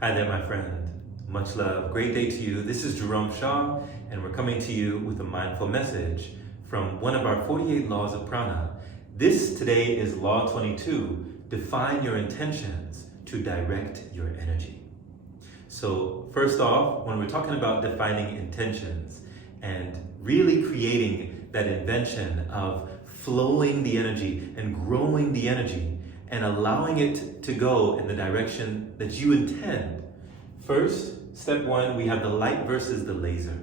Hi there, my friend. Much love. Great day to you. This is Jerome Shaw, and we're coming to you with a mindful message from one of our 48 laws of prana. This today is Law 22. Define your intentions to direct your energy. So first off, when we're talking about defining intentions and really creating that invention of flowing the energy and growing the energy, and allowing it to go in the direction that you intend. First, step one, we have the light versus the laser.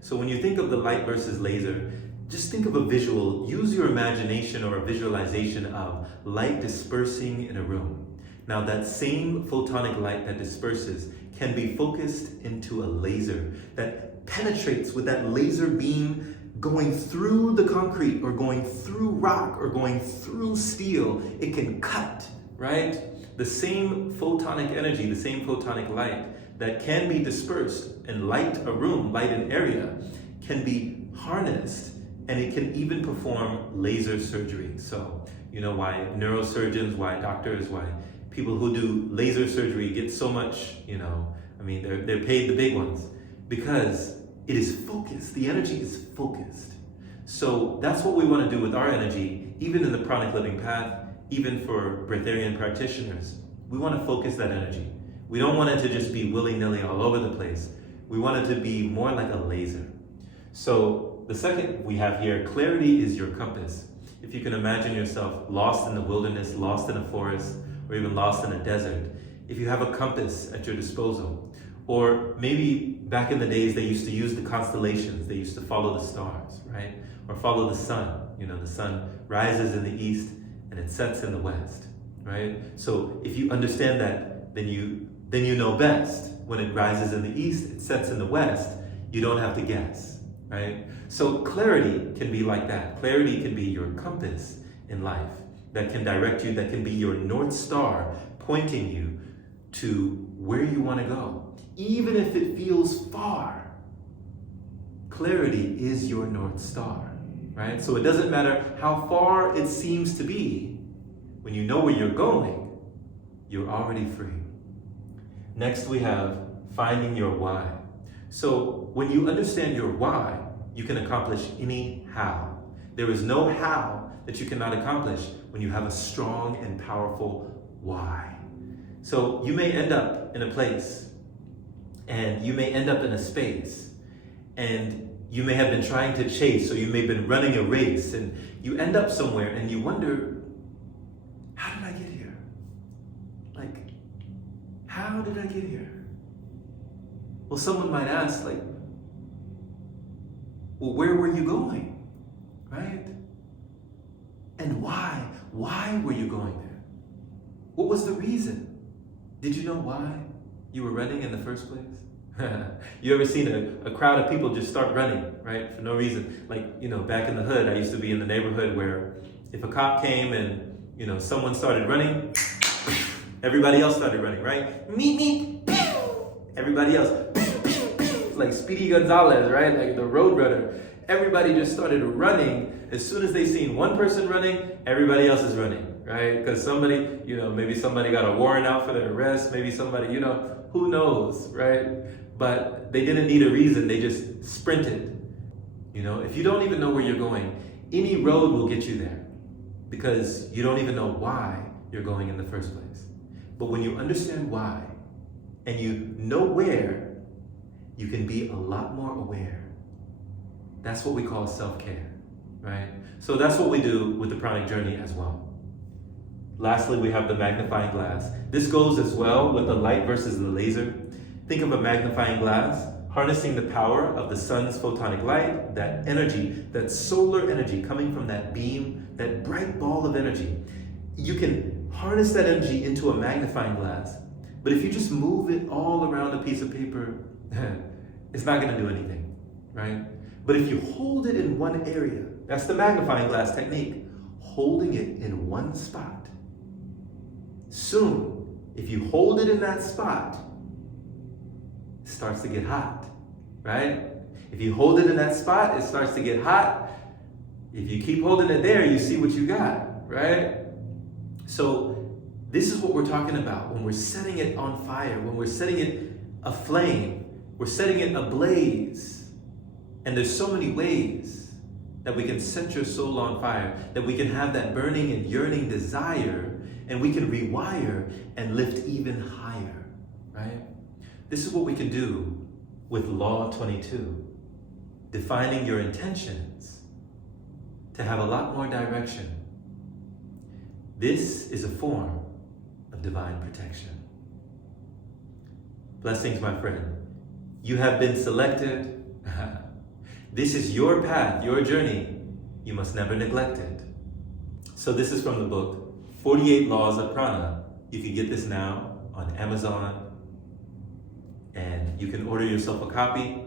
So when you think of the light versus laser, just think of a visual, use your imagination or a visualization of light dispersing in a room. Now that same photonic light that disperses can be focused into a laser that penetrates with that laser beam going through the concrete or going through rock or going through steel. It can cut, right? The same photonic energy, the same photonic light that can be dispersed and light a room, light an area, can be harnessed, and it can even perform laser surgery. So you know why neurosurgeons, why doctors, why people who do laser surgery get so much, they're paid the big ones, because it is focused. The energy is focused. So that's what we want to do with our energy, even in the Pranic Living path, even for Breatharian practitioners. We want to focus that energy. We don't want it to just be willy-nilly all over the place. We want it to be more like a laser. So the second we have here, clarity is your compass. If you can imagine yourself lost in the wilderness, lost in a forest, or even lost in a desert, if you have a compass at your disposal, or maybe back in the days they used to use the constellations, they used to follow the stars, right? Or follow the sun. The sun rises in the east and it sets in the west, right? So if you understand that, then you know best. When it rises in the east, it sets in the west, you don't have to guess, right? So clarity can be like that. Clarity can be your compass in life that can direct you, that can be your North Star pointing you to where you want to go. Even if it feels far, clarity is your North Star, right? So it doesn't matter how far it seems to be. When you know where you're going, you're already free. Next, we have finding your why. So when you understand your why, you can accomplish any how. There is no how that you cannot accomplish when you have a strong and powerful why. So you may end up in a place, and you may end up in a space, and you may have been trying to chase, or you may have been running a race, and you end up somewhere and you wonder, how did I get here? How did I get here? Well, someone might ask, well, where were you going, right? And why? Why were you going there? What was the reason? Did you know why you were running in the first place? You ever seen a crowd of people just start running, right? For no reason. Back in the hood, I used to be in the neighborhood where if a cop came and, someone started running, everybody else started running, right? Me, everybody else. Like Speedy Gonzalez, right? Like the road runner. Everybody just started running. As soon as they seen one person running, everybody else is running, right? Because somebody, maybe somebody got a warrant out for their arrest. Maybe somebody, who knows, right? But they didn't need a reason. They just sprinted. If you don't even know where you're going, any road will get you there, because you don't even know why you're going in the first place. But when you understand why and you know where, you can be a lot more aware. That's what we call self-care, right? So that's what we do with the pranic journey as well. Lastly, we have the magnifying glass. This goes as well with the light versus the laser. Think of a magnifying glass, harnessing the power of the sun's photonic light, that energy, that solar energy coming from that beam, that bright ball of energy. You can harness that energy into a magnifying glass, but if you just move it all around a piece of paper, it's not going to do anything, right? But if you hold it in one area, that's the magnifying glass technique, holding it in one spot. Soon, if you hold it in that spot, it starts to get hot, right? If you hold it in that spot, it starts to get hot. If you keep holding it there, you see what you got, right? So This is what we're talking about when we're setting it on fire, when we're setting it aflame, we're setting it ablaze. And there's so many ways that we can set your soul on fire, that we can have that burning and yearning desire, and we can rewire and lift even higher, right? This is what we can do with Law 22, defining your intentions to have a lot more direction. This is a form of divine protection. Blessings, my friend. You have been selected. This is your path, your journey. You must never neglect it. So this is from the book, 48 Laws of Prana. You can get this now on Amazon, and you can order yourself a copy.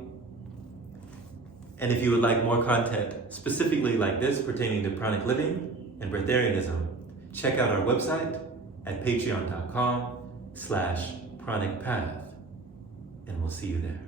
And if you would like more content specifically like this pertaining to Pranic Living and Breatharianism, check out our website at patreon.com/pranicpath, and we'll see you there.